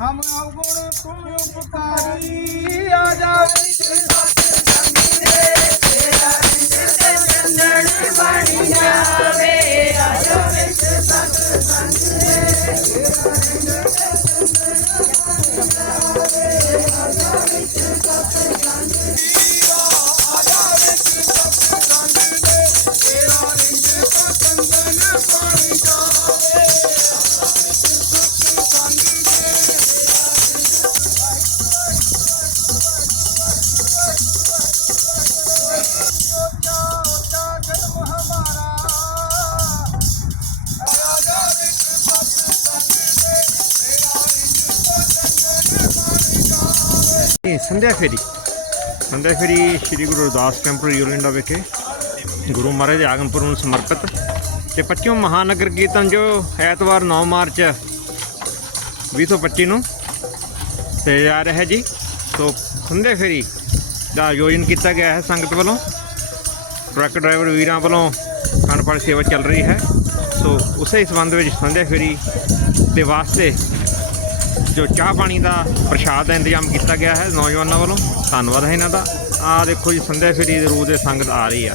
हम अवगुण तुम उपकारी आ जावे Everybody. ਇਹ ਸੰਧਿਆ ਫੇਰੀ ਸੰਧਿਆ ਫੇਰੀ ਸ੍ਰੀ ਗੁਰੂ ਰਵਿਦਾਸ ਟੈਂਪਲ ਯੂਲਿੰਡਾ ਵਿਖੇ ਗੁਰੂ ਮਹਾਰਾਜ ਦੇ ਆਗਮਪੁਰ ਨੂੰ ਸਮਰਪਿਤ ਤੇ 25ਵਾਂ ਮਹਾਨਗਰ ਕੀਰਤਨ ਜੋ ਐਤਵਾਰ 9 ਮਾਰਚ 2025 ਨੂੰ ਤੇ ਜਾ ਰਿਹਾ ਹੈ ਜੀ ਸੋ ਸੰਧਿਆ ਫੇਰੀ ਦਾ ਆਯੋਜਨ ਕੀਤਾ ਗਿਆ ਹੈ ਸੰਗਤ ਵੱਲੋਂ ਟਰੱਕ ਡਰਾਈਵਰ ਵੀਰਾਂ ਵੱਲੋਂ ਕਨਪੜ ਸੇਵਾ ਚੱਲ ਰਹੀ ਹੈ ਸੋ ਉਸੇ ਹੀ ਸੰਬੰਧ ਵਿੱਚ ਸੰਧਿਆ ਫੇਰੀ ਦੇ ਵਾਸਤੇ ਜੋ ਚਾਹ ਪਾਣੀ ਦਾ ਪ੍ਰਸ਼ਾਦ ਦਾ ਇੰਤਜ਼ਾਮ ਕੀਤਾ ਗਿਆ ਹੈ ਨੌਜਵਾਨਾਂ ਵੱਲੋਂ। ਧੰਨਵਾਦ ਹੈ ਇਹਨਾਂ ਦਾ। ਆ ਦੇਖੋ ਜੀ, ਸੰਧਿਆ ਫੇਰੀ ਦੇ ਰੂਹ ਦੇ ਸੰਗਤ ਆ ਰਹੀ ਆ।